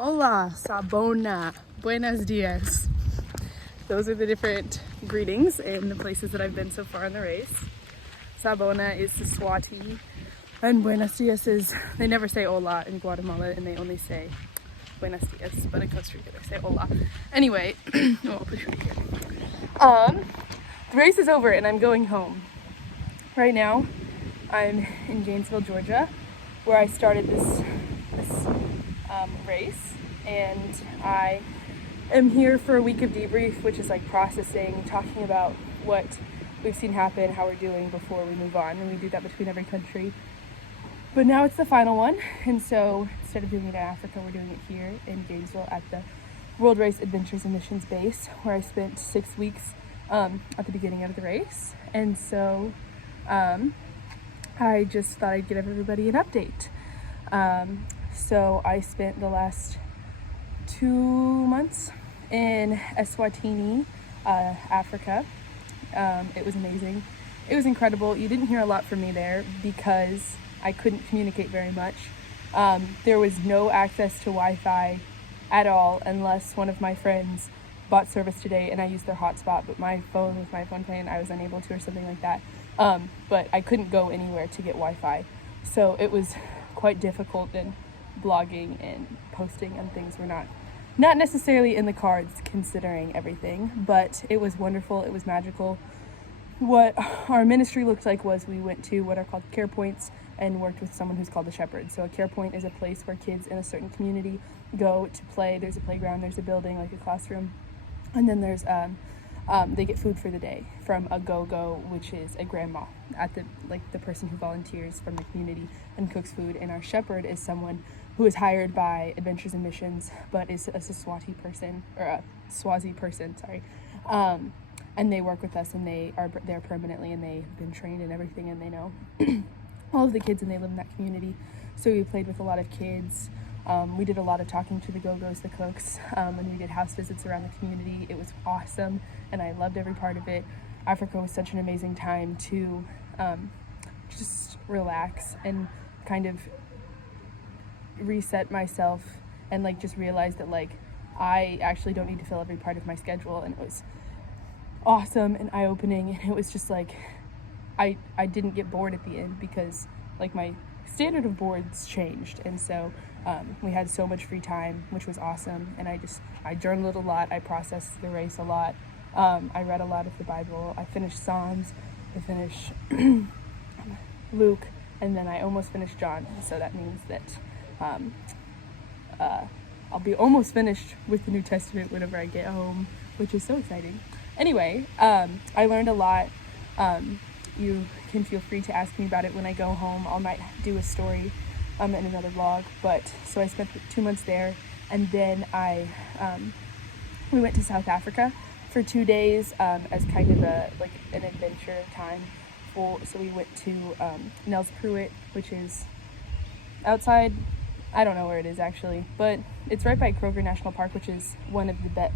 Hola, Sabona, buenos dias. Those are the different greetings in the places that I've been so far in the race. Sabona is Swati, and buenos dias is, they never say hola in Guatemala and they only say buenos dias, but in Costa Rica they say hola. Anyway, I'll put you here. The race is over and I'm going home. Right now, I'm in Gainesville, Georgia, where I started this race, and I am here for a week of debrief, which is like processing, talking about what we've seen happen, how we're doing before we move on, and we do that between every country. But now it's the final one, and so instead of doing it in Africa, we're doing it here in Gainesville at the World Race Adventures and Missions base, where I spent 6 weeks at the beginning of the race. And so I just thought I'd give everybody an update. So I spent the last 2 months in Eswatini, Africa. It was amazing. It was incredible. You didn't hear a lot from me there because I couldn't communicate very much. There was no access to Wi-Fi at all unless one of my friends bought service today and I used their hotspot, but my phone with my phone plan I was unable to, or something like that. But I couldn't go anywhere to get Wi-Fi. So it was quite difficult, and blogging and posting and things were not necessarily in the cards considering everything, but it was wonderful. It was magical. What our ministry looked like was we went to what are called care points and worked with someone who's called the shepherd. So a care point is a place where kids in a certain community go to play. There's a playground, there's a building like a classroom, and then there's they get food for the day from a go-go, which is a grandma at the person who volunteers from the community and cooks food. And our shepherd is someone who is hired by Adventures and Missions, but is a Swazi person, sorry. And they work with us, and they are there permanently, and they've been trained and everything, and they know all of the kids, and they live in that community. So we played with a lot of kids. We did a lot of talking to the go-go's, the cooks, and we did house visits around the community. It was awesome, and I loved every part of it. Africa was such an amazing time to just relax and kind of reset myself and like just realize that like I actually don't need to fill every part of my schedule. And it was awesome and eye-opening, and it was just like I didn't get bored at the end because like my standard of boards changed, and so we had so much free time, which was awesome. And I journaled a lot, I processed the race a lot, I read a lot of the Bible, I finished Psalms, I finished Luke, and then I almost finished John. So that means that I'll be almost finished with the New Testament whenever I get home, which is so exciting. Anyway, I learned a lot. You can feel free to ask me about it when I go home. I might do a story in another vlog. But so I spent 2 months there, and then we went to South Africa for 2 days as kind of an adventure time. So we went to Nelspruit, which is outside. I don't know where it is actually, but it's right by Kruger National Park, which is one of the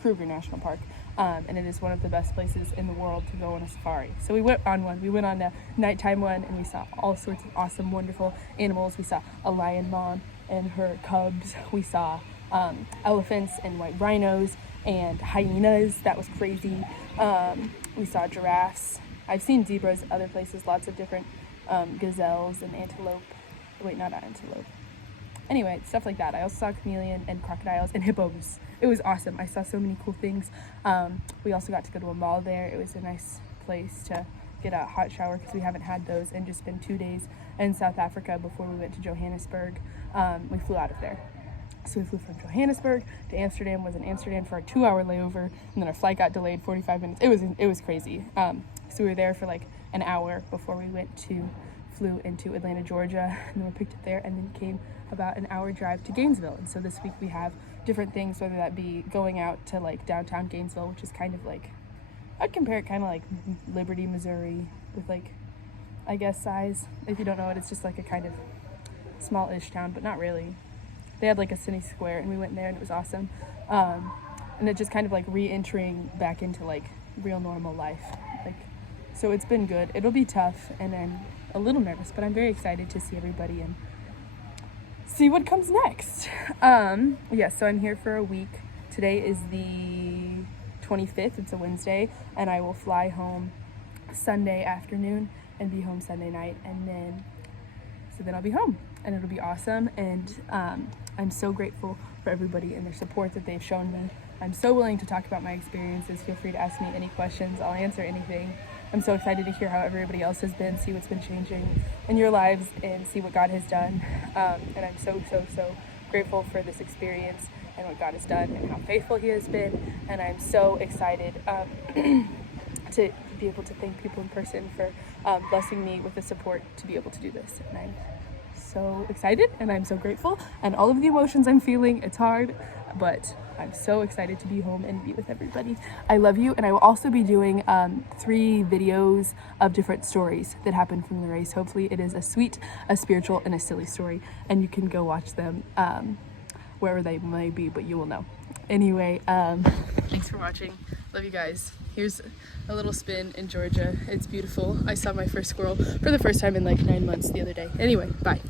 Kruger National Park, and it is one of the best places in the world to go on a safari. So we went on one. We went on a nighttime one, and we saw all sorts of awesome, wonderful animals. We saw a lion mom and her cubs. We saw elephants and white rhinos and hyenas. That was crazy. We saw giraffes. I've seen zebras other places, lots of different gazelles and antelope. Wait, not antelope. Anyway, stuff like that. I also saw chameleon and crocodiles and hippos. It was awesome. I saw so many cool things. We also got to go to a mall there. It was a nice place to get a hot shower because we haven't had those, and just spend 2 days in South Africa before we went to Johannesburg. We flew out of there. So we flew from Johannesburg to Amsterdam, was in Amsterdam for a 2-hour layover, and then our flight got delayed 45 minutes. It was crazy. So we were there for like an hour before we flew into Atlanta, Georgia, and then we picked up there, and then came about an hour drive to Gainesville. And so this week we have different things, whether that be going out to like downtown Gainesville, which is kind of like, I'd compare it kind of like Liberty, Missouri, with like, I guess, size. If you don't know it, it's just like a kind of small-ish town, but not really. They had like a city square, and we went there, and it was awesome. And it just kind of like re-entering back into like real normal life. So it's been good. It'll be tough, and I'm a little nervous, but I'm very excited to see everybody and see what comes next. Yeah, so I'm here for a week. Today is the 25th, it's a Wednesday, and I will fly home Sunday afternoon and be home Sunday night, and then I'll be home, and it'll be awesome. And I'm so grateful for everybody and their support that they've shown me. I'm so willing to talk about my experiences. Feel free to ask me any questions. I'll answer anything. I'm so excited to hear how everybody else has been, see what's been changing in your lives, and see what God has done. And I'm so grateful for this experience and what God has done and how faithful He has been. And I'm so excited to be able to thank people in person for blessing me with the support to be able to do this. And I'm so excited and I'm so grateful, and all of the emotions I'm feeling, it's hard, but I'm so excited to be home and be with everybody. I love you, and I will also be doing 3 videos of different stories that happened from the race. Hopefully it is a sweet, a spiritual, and a silly story, and you can go watch them wherever they may be, but you will know. Anyway, thanks for watching. Love you guys. Here's a little spin in Georgia. It's beautiful. I saw my first squirrel for the first time in like 9 months the other day. Anyway, bye.